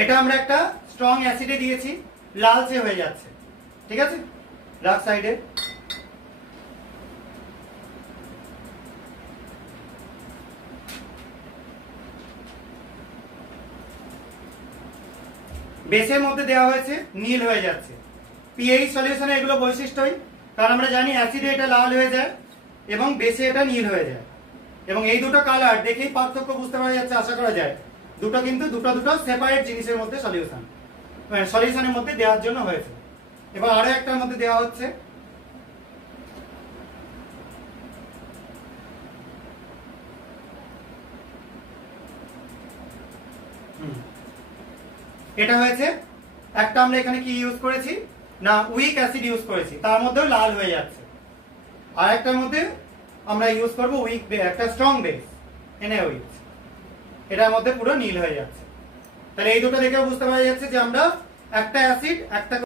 এটা আমরা একটা স্ট্রং অ্যাসিডে দিয়েছি, লালচে হয়ে যাচ্ছে। ঠিক আছে, রাখ সাইডে। বেসের মধ্যে দেওয়া হয়েছে, নীল হয়ে যাচ্ছে। পিএইচ সলিউশনে এগুলো বৈশিষ্ট্যই, কারণ আমরা জানি অ্যাসিডে এটা লাল হয়ে যায় এবং বেসে এটা নীল হয়ে যায়। এবং এই দুটো কালার দেখেই পার্থক্য বুঝতে পারা যাচ্ছে, আশা করা যায় দুটো কিন্তু দুটো সেপারেট জিনিসের মধ্যে সলিউশনের মধ্যে দেওয়ার জন্য হয়েছে। এবার আরো একটার মধ্যে দেওয়া হচ্ছে। এটা হয়েছে একটা, আমরা এখানে কি ইউজ করেছি না, উইক অ্যাসিড ইউজ করেছি, তার মধ্যেও লাল হয়ে যাচ্ছে। আর একটার মধ্যে আমরা ইউজ করব উইক, একটা স্ট্রং বেস NaOH, এটার মধ্যে পুরো নীল হয়ে যাচ্ছে। তাহলে এই দুটো দেখে বুঝতে পারা যাচ্ছে যে আমরা একটা অ্যাসিড একটা